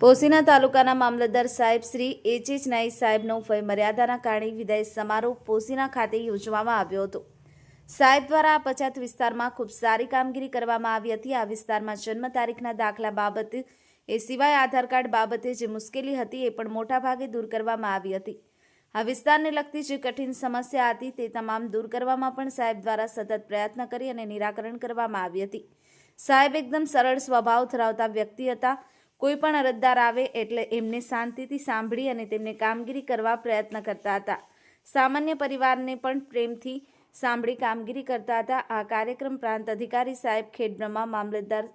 પોસીના તાલુકાના મામલતદાર સાહેબ Shri H H નાઈ સાહેબનો વય મર્યાદાના કારણે વિદાય સમારોહ પોસીના ખાતે યોજવામાં આવ્યો હતો. સાહેબ દ્વારા આ પછાત વિસ્તારમાં ખૂબ સારી કામગીરી કરવામાં આવી હતી. આ વિસ્તારમાં જન્મ તારીખના દાખલા બાબત એ સિવાય આધાર કાર્ડ બાબતે જે મુશ્કેલી હતી એ પણ મોટાભાગે દૂર કરવામાં આવી હતી. આ વિસ્તારને લગતી જે કઠિન સમસ્યા હતી તે તમામ દૂર કરવામાં પણ સાહેબ દ્વારા સતત પ્રયત્ન કરી અને નિરાકરણ કરવામાં આવી હતી. સાહેબ એકદમ સરળ સ્વભાવ ધરાવતા વ્યક્તિ હતા. કોઈ પણ અરજદાર આવે એટલે એમને શાંતિથી સાંભળી અને તેમને કામગીરી કરવા પ્રયત્ન કરતા હતા. સામાન્ય પરિવારને પણ પ્રેમથી સાંભળી કામગીરી કરતા હતા. આ કાર્યક્રમ પ્રાંત અધિકારી સાહેબ ખેડબ્રહ્મા મામલતદાર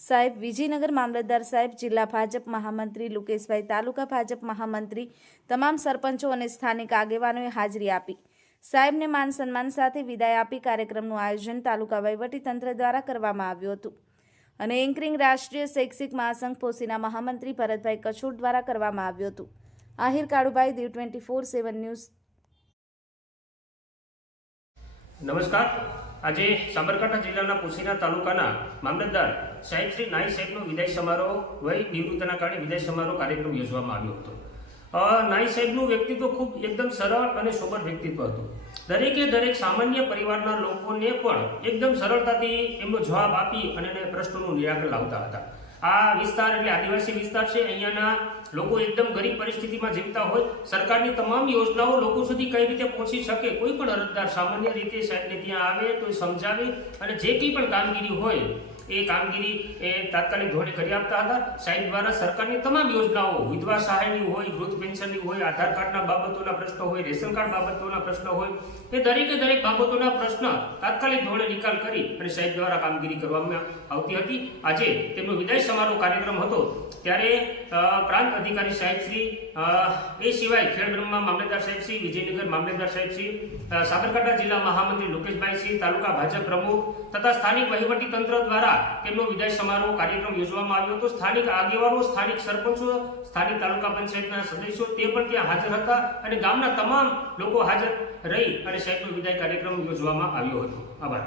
સાહેબ વિજયનગર મામલતદાર સાહેબ, જિલ્લા ભાજપ મહામંત્રી લુકેશભાઈ, તાલુકા ભાજપ મહામંત્રી, તમામ સરપંચો અને સ્થાનિક આગેવાનોએ હાજરી આપી. સાહેબને માન સન્માન સાથે વિદાય આપી કાર્યક્રમનું આયોજન તાલુકા વહીવટીતંત્ર દ્વારા કરવામાં આવ્યું હતું. અને એન્કરિંગ રાષ્ટ્રીય શૈક્ષિક મહાસંઘ પોસીના મહામંત્રી ભરતભાઈ કછોટ દ્વારા કરવામાં આવ્યું હતું. Ahir Kalubhai, Diu twenty four seven news. નમસ્કાર. આજે સાબરકાંઠા જિલ્લાના પોસીના તાલુકાના મામલતદાર સાહેબ શ્રી નાઈ સાહેબનો વિદાય સમારોહ વય નિવૃત્તના કારણે વિદાય સમારોહ કાર્યક્રમ યોજવામાં આવ્યો હતો. નાઈ સાહેબનું વ્યક્તિત્વ ખૂબ એકદમ સરળ અને સોબર વ્યક્તિત્વ હતું. દરેકે દરેક સામાન્ય પરિવારના લોકોને પણ એકદમ સરળતાથી એમનો જવાબ આપી અને એને પ્રશ્નોનું નિરાકરણ લાવતા હતા. આ વિસ્તાર એટલે આદિવાસી વિસ્તાર છે. અહીંયાના લોકો એકદમ ગરીબ પરિસ્થિતિમાં જીવતા હોય. સરકારની તમામ યોજનાઓ લોકો સુધી કઈ રીતે પહોંચી શકે, કોઈ પણ અરજદાર સામાન્ય રીતે સાહેબને ત્યાં આવે, તો સમજાવે અને જે કંઈ પણ કામગીરી હોય એ કામગીરી એ તાત્કાલિક ધોરણે કરી આપતા હતા. સાહેબ દ્વારા સરકારની તમામ યોજનાઓ, વિધવા સહાયની હોય, વૃદ્ધ પેન્શનની હોય, આધાર કાર્ડના બાબતોના પ્રશ્નો હોય, રેશન કાર્ડ બાબતોના પ્રશ્નો હોય, એ દરેકે દરેક બાબતોના પ્રશ્ન તાત્કાલિક ધોરણે નિકાલ કરી અને સાહેબ દ્વારા કામગીરી કરવામાં આવતી હતી. આજે તેમનો વિદાય સમારોહ કાર્યક્રમ હતો. ત્યારે પ્રાંત અધિકારી સાહેબ શ્રી એ સિવાય ખેડ બ્રહ્મા મામલેદાર સાહેબ શ્રી, વિજયનગર મામલેદાર સાહેબ શ્રી સાબરકાંઠા જિલ્લા મહામંત્રી લોકેશભાઈ શ્રી, તાલુકા ભાજપ પ્રમુખ તથા સ્થાનિક વહીવટી તંત્ર દ્વારા તેમનો વિદાય સમારોહ કાર્યક્રમ યોજવામાં આવ્યો હતો. સ્થાનિક આગેવાનો, સ્થાનિક સરપંચો, સ્થાનિક તાલુકા પંચાયતના સદસ્યો તે પણ ત્યાં હાજર હતા અને ગામના તમામ લોકો હાજર રહી અને સાહેબનો વિદાય કાર્યક્રમ યોજવામાં આવ્યો હતો. આભાર.